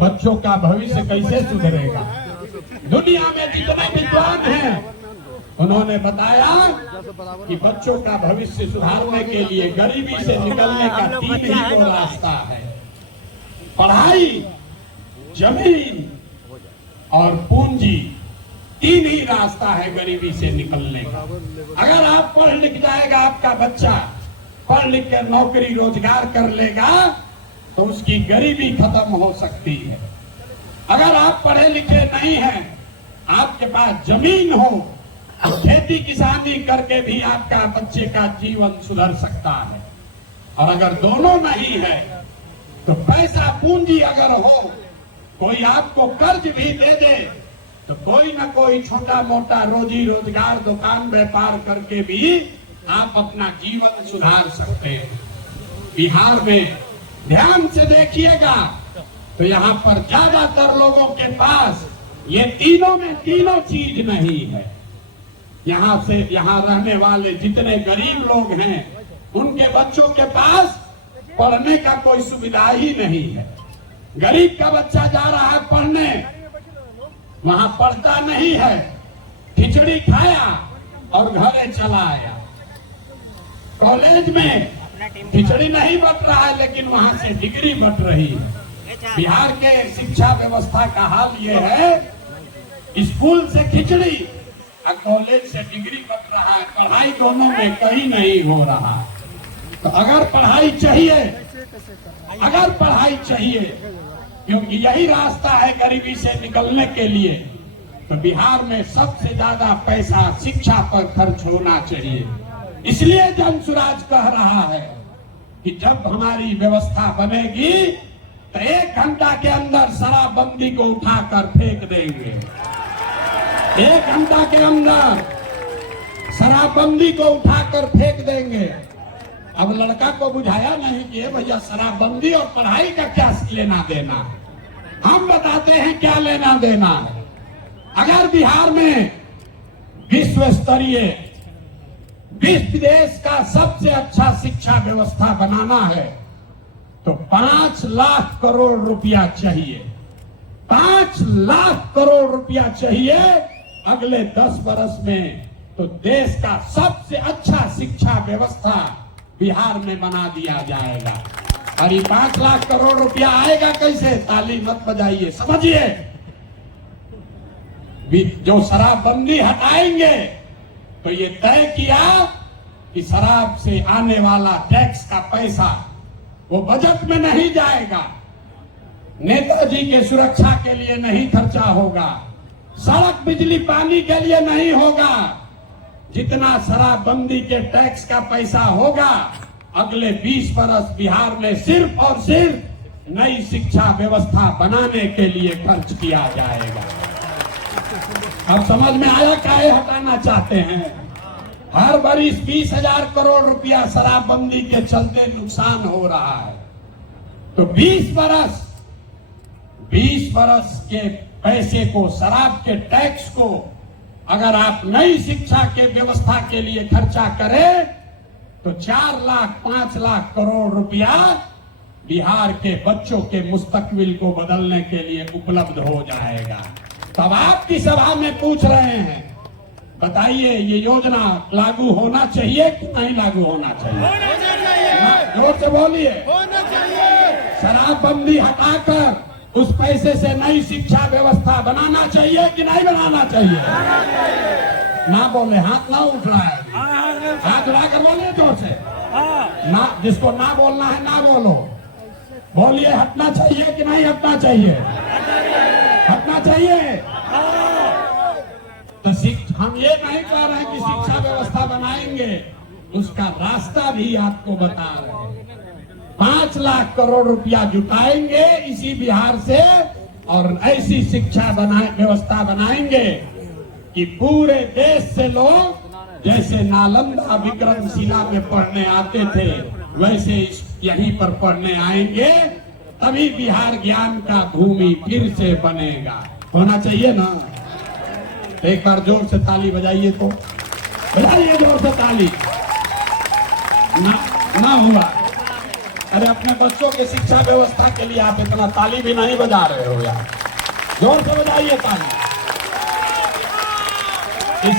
बच्चों का भविष्य कैसे सुधरेगा। दुनिया में जितने विद्वान हैं उन्होंने बताया कि बच्चों का भविष्य सुधारने के लिए गरीबी से निकलने का 3 ही वो रास्ता है, पढ़ाई, जमीन और पूंजी। 3 ही रास्ता है गरीबी से निकलने का। अगर आप पढ़ लिख जाएगा, आपका बच्चा पढ़ लिख कर नौकरी रोजगार कर लेगा तो उसकी गरीबी खत्म हो सकती है। अगर आप पढ़े लिखे नहीं हैं, आपके पास जमीन हो तो खेती किसानी करके भी आपका बच्चे का जीवन सुधर सकता है। और अगर दोनों नहीं है तो पैसा पूंजी अगर हो, कोई आपको कर्ज भी दे दे तो कोई ना कोई छोटा मोटा रोजी रोजगार दुकान व्यापार करके भी आप अपना जीवन सुधार सकते हैं। बिहार में ध्यान से देखिएगा तो यहाँ पर ज्यादातर लोगों के पास ये तीनों चीज नहीं है। यहाँ रहने वाले जितने गरीब लोग हैं उनके बच्चों के पास पढ़ने का कोई सुविधा ही नहीं है। गरीब का बच्चा जा रहा है पढ़ने, वहां पढ़ता नहीं है, खिचड़ी खाया और घरे चला आया। कॉलेज में खिचड़ी नहीं बट रहा है लेकिन वहां से डिग्री बट रही है। बिहार के शिक्षा व्यवस्था का हाल ये है, स्कूल से खिचड़ी और कॉलेज से डिग्री बट रहा है। पढ़ाई दोनों में कहीं नहीं हो रहा। तो अगर पढ़ाई चाहिए क्योंकि यही रास्ता है गरीबी से निकलने के लिए, तो बिहार में सबसे ज्यादा पैसा शिक्षा पर खर्च होना चाहिए। इसलिए जनसुराज कह रहा है कि जब हमारी व्यवस्था बनेगी तो 1 घंटा के अंदर शराबबंदी को उठाकर फेंक देंगे। 1 घंटा के अंदर शराबबंदी को उठाकर फेंक देंगे। अब लड़का को बुझाया नहीं कि भैया शराबबंदी और पढ़ाई का क्या लेना देना है। हम बताते हैं क्या लेना देना है। अगर बिहार में विश्व देश का सबसे अच्छा शिक्षा व्यवस्था बनाना है तो 5 लाख करोड़ रुपया चाहिए। 5 लाख करोड़ रुपया चाहिए अगले 10 वर्ष में, तो देश का सबसे अच्छा शिक्षा व्यवस्था बिहार में बना दिया जाएगा। और ये 5 लाख करोड़ रुपया आएगा कैसे? ताली मत बजाइए, समझिए। जो शराबबंदी हटाएंगे तो ये तय किया कि शराब से आने वाला टैक्स का पैसा वो बजट में नहीं जाएगा, नेताजी के सुरक्षा के लिए नहीं खर्चा होगा, सड़क बिजली पानी के लिए नहीं होगा। जितना शराबबंदी के टैक्स का पैसा होगा अगले 20 वर्ष बिहार में सिर्फ और सिर्फ नई शिक्षा व्यवस्था बनाने के लिए खर्च किया जाएगा। अब समझ में आया काहे हटाना चाहते हैं? हर बरिस 20,000 करोड़ रुपया शराबबंदी के चलते नुकसान हो रहा है, तो 20 वर्ष के पैसे को, शराब के टैक्स को अगर आप नई शिक्षा के व्यवस्था के लिए खर्चा करें तो 4 लाख 5 लाख करोड़ रुपया बिहार के बच्चों के मुस्तकबिल को बदलने के लिए उपलब्ध हो जाएगा। तब आपकी सभा में पूछ रहे हैं, बताइए ये योजना लागू होना चाहिए कि नहीं लागू होना चाहिए? जोर से बोलिए। शराबबंदी हटाकर उस पैसे से नई शिक्षा व्यवस्था बनाना चाहिए कि नहीं बनाना चाहिए? ना बोले, हाथ ना उठ रहा है, हाथ उठाकर बोलिए जोर से। ना, जिसको ना बोलना है ना बोलो, बोलिए हटना चाहिए कि नहीं हटना चाहिए? हटना चाहिए। तो हम ये नहीं कह रहे हैं कि शिक्षा व्यवस्था बनाएंगे, उसका रास्ता भी आपको बता रहे हैं। 5 लाख करोड़ रुपया जुटाएंगे इसी बिहार से और ऐसी शिक्षा व्यवस्था बनाएंगे कि पूरे देश से लोग जैसे नालंदा विक्रमशिला में पढ़ने आते थे वैसे यहीं पर पढ़ने आएंगे, तभी बिहार ज्ञान का भूमि फिर से बनेगा। होना चाहिए ना? एक बार जोर से ताली बजाइए, तो बजाइए जोर से ताली। ना हुआ अरे अपने बच्चों की शिक्षा व्यवस्था के लिए आप इतना ताली भी नहीं बजा रहे हो यार, जोर से बजाइए ताली। इस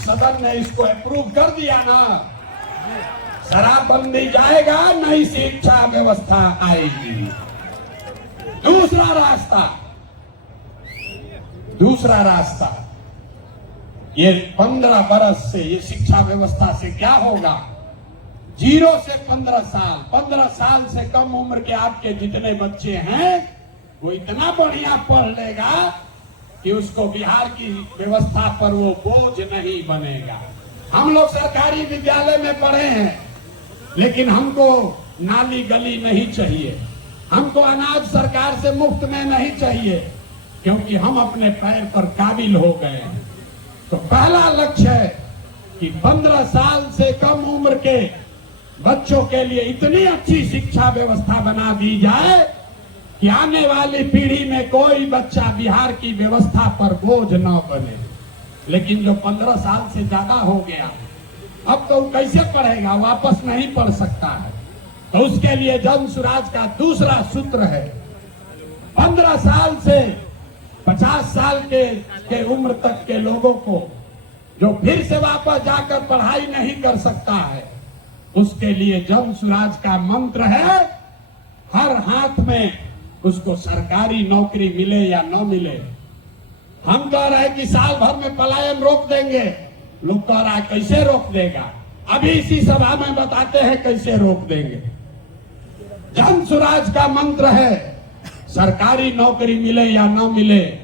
सदन ने इसको अप्रूव कर दिया ना, शराबबंदी जाएगा, नई शिक्षा व्यवस्था आएगी। दूसरा रास्ता ये 15 बरस से ये शिक्षा व्यवस्था से क्या होगा? 0 से 15 साल से कम उम्र के आपके जितने बच्चे हैं वो इतना बढ़िया पढ़ लेगा कि उसको बिहार की व्यवस्था पर वो बोझ नहीं बनेगा। हम लोग सरकारी विद्यालय में पढ़े हैं, लेकिन हमको नाली गली नहीं चाहिए, हमको अनाज सरकार से मुफ्त में नहीं चाहिए, क्योंकि हम अपने पैर पर काबिल हो गए हैं। तो पहला लक्ष्य है कि 15 साल से कम उम्र के बच्चों के लिए इतनी अच्छी शिक्षा व्यवस्था बना दी जाए कि आने वाली पीढ़ी में कोई बच्चा बिहार की व्यवस्था पर बोझ न बने। लेकिन जो 15 साल से ज्यादा हो गया, अब तो कैसे पढ़ेगा? वापस नहीं पढ़ सकता है। तो उसके लिए जन सुराज का दूसरा सूत्र है, 15 साल से 50 साल के उम्र तक के लोगों को जो फिर से वापस जाकर पढ़ाई नहीं कर सकता है, उसके लिए जन सुराज का मंत्र है, हर हाथ में उसको सरकारी नौकरी मिले या न मिले। हम कह रहे हैं कि साल भर में पलायन रोक देंगे, लोग कह रहा है कैसे रोक देगा? अभी इसी सभा में बताते हैं कैसे रोक देंगे। जन सुराज का मंत्र है, सरकारी नौकरी मिले या न मिले,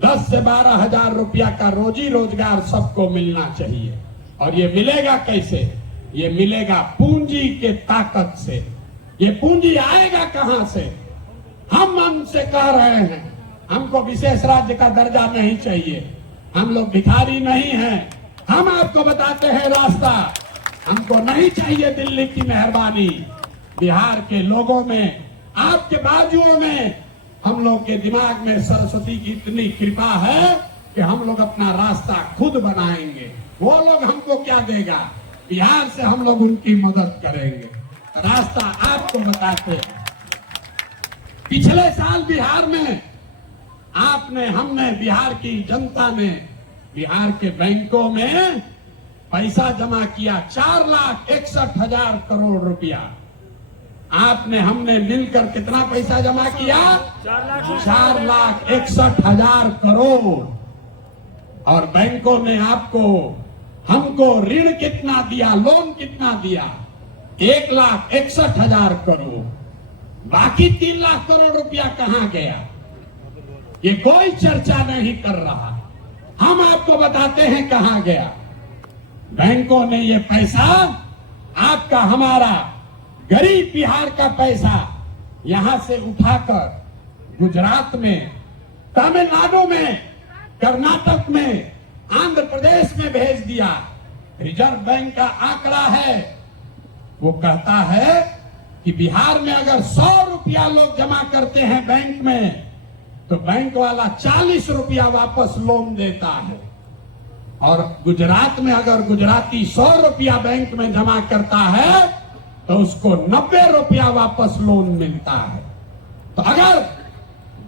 10 से 12 हजार रुपया का रोजी रोजगार सबको मिलना चाहिए। और ये मिलेगा कैसे? ये मिलेगा पूंजी के ताकत से। ये पूंजी आएगा कहां से? हम मन से कह रहे हैं, हमको विशेष राज्य का दर्जा नहीं चाहिए, हम लोग भिखारी नहीं हैं। हम आपको बताते हैं रास्ता, हमको नहीं चाहिए दिल्ली की मेहरबानी। बिहार के लोगों में, आपके बाजुओं में, हम लोग के दिमाग में सरस्वती की इतनी कृपा है कि हम लोग अपना रास्ता खुद बनाएंगे। वो लोग हमको क्या देगा? बिहार से हम लोग उनकी मदद करेंगे। रास्ता आपको बताते हैं। पिछले साल बिहार में हमने बिहार की जनता ने बिहार के बैंकों में पैसा जमा किया, 4,61,000 करोड़ रुपया। हमने मिलकर कितना पैसा जमा किया? 4,61,000 करोड़। और बैंकों ने हमको ऋण कितना दिया, लोन कितना दिया? 1,61,000 करोड़। बाकी 3 लाख करोड़ रुपया कहां गया? ये कोई चर्चा नहीं कर रहा। हम आपको बताते हैं कहां गया। बैंकों ने ये पैसा, आपका हमारा गरीब बिहार का पैसा यहां से उठाकर गुजरात में, तमिलनाडु में, कर्नाटक में, आंध्र प्रदेश में भेज दिया। रिजर्व बैंक का आंकड़ा है, वो कहता है कि बिहार में अगर 100 रुपया लोग जमा करते हैं बैंक में, तो बैंक वाला 40 रुपया वापस लोन देता है। और गुजरात में अगर गुजराती 100 रुपया बैंक में जमा करता है तो उसको 90 रुपया वापस लोन मिलता है। तो अगर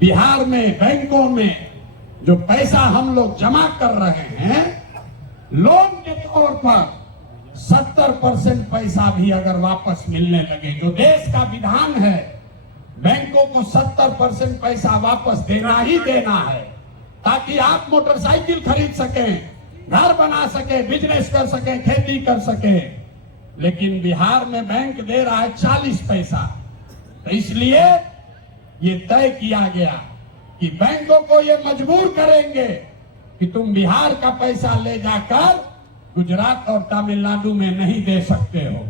बिहार में बैंकों में जो पैसा हम लोग जमा कर रहे हैं, लोन के तौर पर 70% पैसा भी अगर वापस मिलने लगे, जो देश का विधान है, बैंकों को 70% पैसा वापस देना ही देना है, ताकि आप मोटरसाइकिल खरीद सकें, घर बना सके, बिजनेस कर सके, खेती कर सके। लेकिन बिहार में बैंक दे रहा है 40 पैसा। तो इसलिए ये तय किया गया कि बैंकों को ये मजबूर करेंगे कि तुम बिहार का पैसा ले जाकर गुजरात और तमिलनाडु में नहीं दे सकते हो।